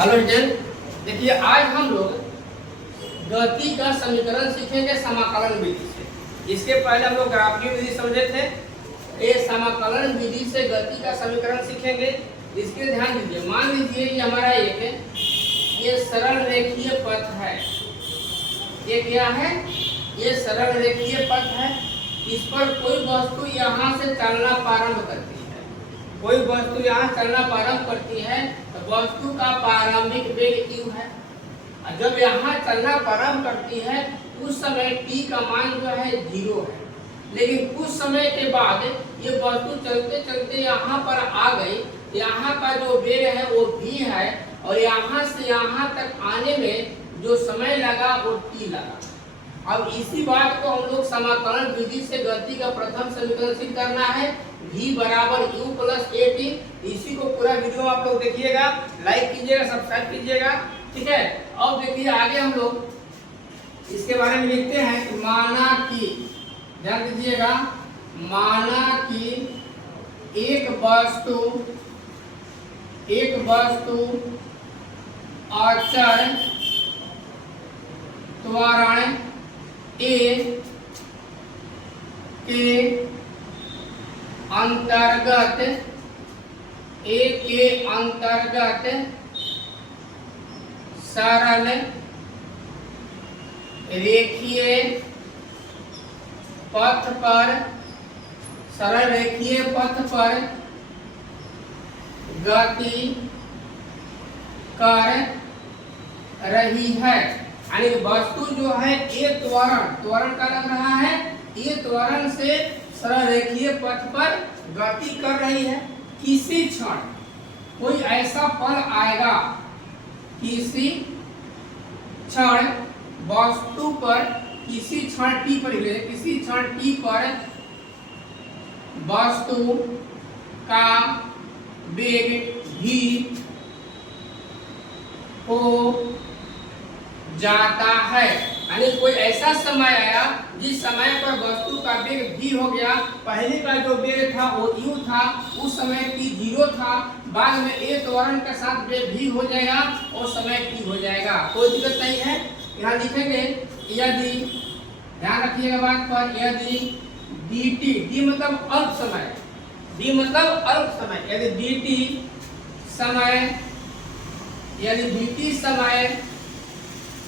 Hello student, देखिए आज हम लोग गति का समीकरण सीखेंगे समाकलन विधि से। इसके पहले हम लोग ग्राफीय विधि समझे थे। ये समाकलन विधि से गति का समीकरण सीखेंगे। इसके ध्यान दीजिए, मान लीजिए ये हमारा ये सरल रेखीय पथ है। ये क्या है? ये सरल रेखीय पथ है। इस पर कोई वस्तु यहाँ से चलना प्रारंभ करती है। कोई वस्तु यहाँ चलना प्रारंभ करती है तो वस्तु का प्रारंभिक वेग u है। जब यहाँ चलना प्रारंभ करती है उस समय t का मान जो है 0 है। लेकिन कुछ समय के बाद ये वस्तु चलते चलते यहाँ पर आ गई। यहाँ का जो वेग है वो v है और यहाँ से यहाँ तक आने में जो समय लगा वो t लगा। अब इसी बात को हम लोग समाकलन विधि से गति का प्रथम समीकरण सिद्ध करना है। v बराबर u प्लस at। इसी को पूरा वीडियो आप लोग देखिएगा, लाइक कीजिएगा, सब्सक्राइब कीजिएगा, ठीक है। अब देखिए आगे हम लोग इसके बारे में लिखते हैं कि माना कि, ध्यान दीजिएगा, माना कि एक वस्तु अचर त्वरण a के अंतर्गत सरल रेखीय पथ पर गति कर रही है। यानी वस्तु जो है ये त्वरण का लग रहा है, ये त्वरण से सरल रेखीय पथ पर गति कर रही है। किसी क्षण कोई ऐसा पल आएगा, किसी क्षण वस्तु पर, किसी क्षण t पर, किसी क्षण t पर वस्तु का वेग v हो जाता है। यानी कोई ऐसा समय आया जिस समय पर वस्तु का वेग v हो गया। पहले का जो वेग था वो u था, उस समय t 0 था, बाद में a त्वरण के साथ वेग v हो जाएगा और समय t हो जाएगा। कोई दिक्कत नहीं है। यहाँ लिखेंगे यदि, ध्यान रखिएगा बात पर, यदि dt, d मतलब अल्प समय, d मतलब अल्प समय, यदि dt समय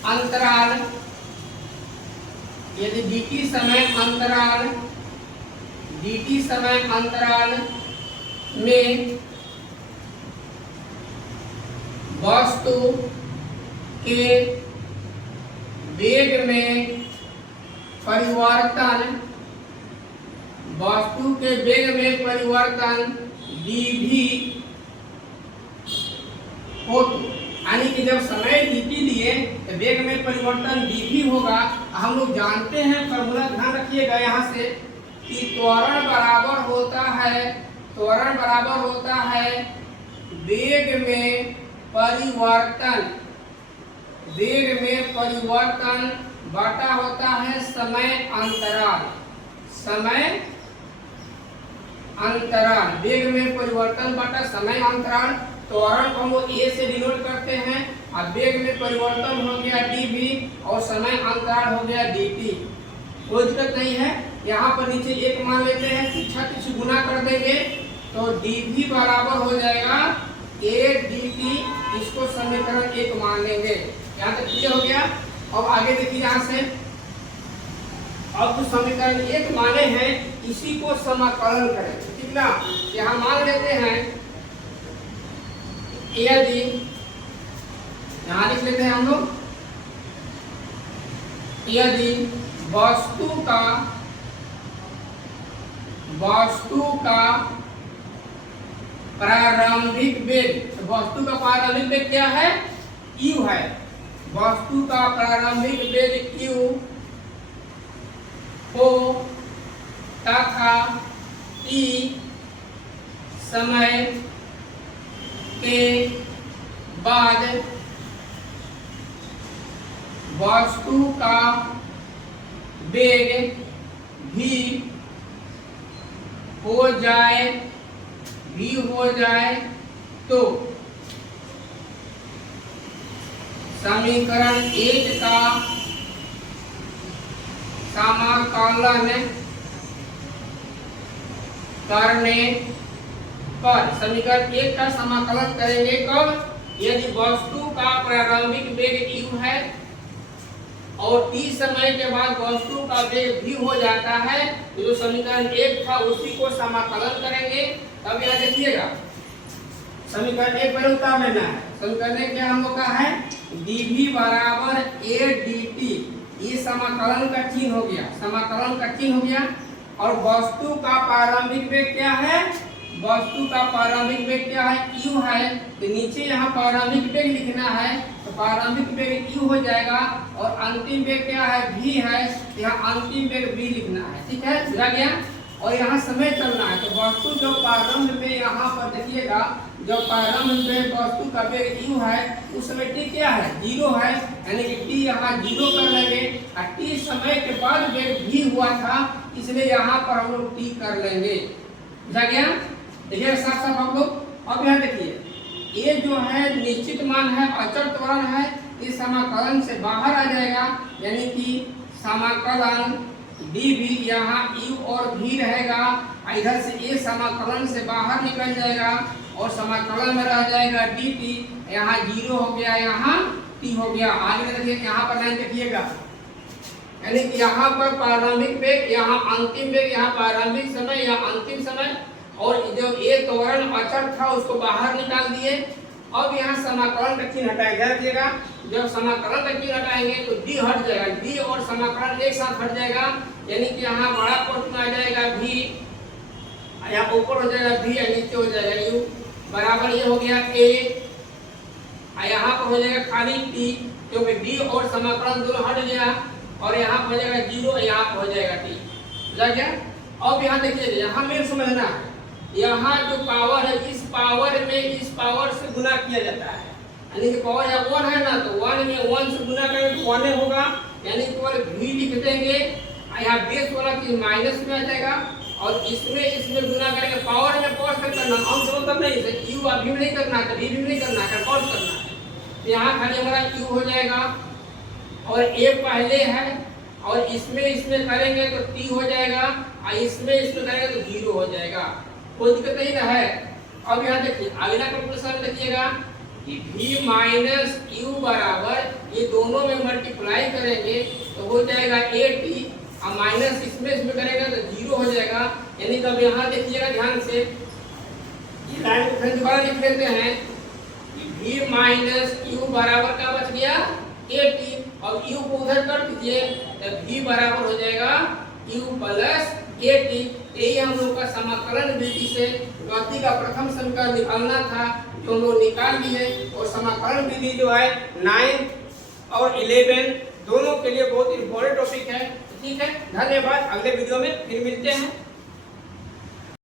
अंतराल, यदि dt समय अंतराल में वस्तु के वेग में परिवर्तन, dv हो, यानी कि जब समय dt लिए तो वेग में परिवर्तन dv होगा। हम लोग जानते हैं फॉर्मूला, ध्यान रखिएगा यहाँ से, कि त्वरण बराबर होता है वेग में परिवर्तन बटा होता है समय अंतराल, वेग में परिवर्तन बटा समय अंतराल। त्वरण को हम लोग a से डिनोट करते हैं। अब वेग में परिवर्तन हो गया dv और समय अंतराल हो गया dt। कोई दिक्कत नहीं है। यहाँ पर नीचे एक मान लेते हैं, पीछे गुना कर देंगे तो dv बराबर हो जाएगा a dt। इसको समीकरण 1 मान लेंगे। यहाँ तक क्लियर हो गया। अब आगे देखिए, यहाँ से अब जो समीकरण 1 माने हैं इसी को समाकलन करें, ठीक ना। यहाँ मान लेते हैं यदि, यहाँ लिख लेते हैं हम लोग, यदि वस्तु का प्रारंभिक वेग, वस्तु का प्रारंभिक वेग क्या है? u है। वस्तु का प्रारंभिक वेग u हो तथा t समय के बाद वस्तु का वेग भी हो जाए तो समीकरण 1 का समाकलन करने पर, समीकरण 1 का समाकलन करेंगे कब? यदि वस्तु का प्रारंभिक वेग u है और t समय के बाद वस्तु का वेग v हो जाता है, तो जो समीकरण 1 था उसी को समाकलन करेंगे। तब यहाँ देखिएगा समीकरण 1 पर उतार लेना है। समीकरण 1 क्या हम लोग का है? dv बराबर a dt, ये समाकलन का चिन्ह हो गया, समाकलन का चिन्ह हो गया। और वस्तु का प्रारंभिक वेग क्या है? वस्तु का प्रारंभिक वेग क्या है? u है, तो नीचे यहाँ प्रारंभिक वेग लिखना है, तो प्रारंभिक वेग u हो जाएगा। और अंतिम वेग क्या है? v है, यहाँ अंतिम वेग v लिखना है। ठीक है, बुझा गया। और यहाँ समय चलना है, तो वस्तु जो प्रारंभ में यहाँ पर देखिएगा, जब प्रारंभ में वस्तु का वेग u है उस समय t क्या है? 0 है, यानी कि t यहाँ 0 कर लेंगे। और t समय के बाद वेग v हुआ था, इसलिए यहाँ पर हम लोग t कर लेंगे। बुझा गया? देखिए साफ साफ आप लोग। अब यहाँ देखिए ये जो है निश्चित मान है, अचर त्वरण है, इस समाकलन से बाहर आ जाएगा, यानी कि समाकलन dv यहाँ u और v रहेगा। इधर से ये समाकलन से बाहर निकल जाएगा और समाकलन में रह जाएगा dt, यहाँ 0 हो गया, यहाँ t हो गया। आगे देखिए यहाँ पर लाइन देखिएगा, यानी कि यहाँ पर प्रारंभिक वेग, यहाँ अंतिम वेग, यहाँ प्रारंभिक समय, यहाँ अंतिम समय। और जो ये त्वरण अचर था उसको बाहर निकाल दिए। अब यहाँ समाकलन का चिन्ह हटाएगा, देखिएगा जब समाकलन का चिन्ह हटाएंगे तो d हट जाएगा, d और समाकलन एक साथ हट जाएगा, यानी कि यहाँ बड़ा पोर्शन आ जाएगा v, यहाँ ऊपर हो जाएगा v और नीचे हो जाएगा u, बराबर ये हो गया a, यहाँ पर हो जाएगा खाली t, क्योंकि d और समाकलन दोनों हट गया। और यहाँ पर हो जाएगा 0, यहाँ पर हो जाएगा t। बुझा गया? अब यहाँ देखिए, यहाँ में समझना है, यहाँ जो पावर है इस पावर में इस पावर से गुना किया जाता है, यानी कि पावर यहाँ 1 है ना, तो 1 में 1 से गुना करेंगे तो 1 होगा, यानी केवल v लिख देंगे। यहाँ बेस वाला चीज माइनस में आ जाएगा और इसमें गुना करेंगे। पावर में कॉस करना, हम सब तब नहीं है, u अभी भी नहीं करना है, v भी नहीं करना है, कॉस करना है। तो यहाँ खाली हमारा u हो जाएगा और a पहले है, और इसमें करेंगे तो t हो जाएगा, और इसमें करेंगे तो 0 हो जाएगा। कोई दिक्कत नहीं ना है। अब यहाँ देखिए अगला कैलकुलेशन देखिएगा कि v माइनस u बराबर, ये दोनों में मल्टीप्लाई करेंगे तो हो जाएगा 8t, और माइनस इसमें करेंगे तो 0 हो जाएगा। यानी कि अब यहाँ देखिएगा ध्यान से, ये लाइन को फिर दोबारा लिख लेते हैं कि v माइनस u बराबर का बच गया 8t, और u को उधर कर दीजिए तो v बराबर हो जाएगा u प्लस 8t। यही हम लोग का समाकलन विधि से गति का प्रथम समीकरण निकालना था, जो हम लोग निकाल लिए। और समाकलन विधि जो है 9 और 11 दोनों के लिए बहुत इंपॉर्टेंट टॉपिक है। ठीक है, धन्यवाद। अगले वीडियो में फिर मिलते हैं।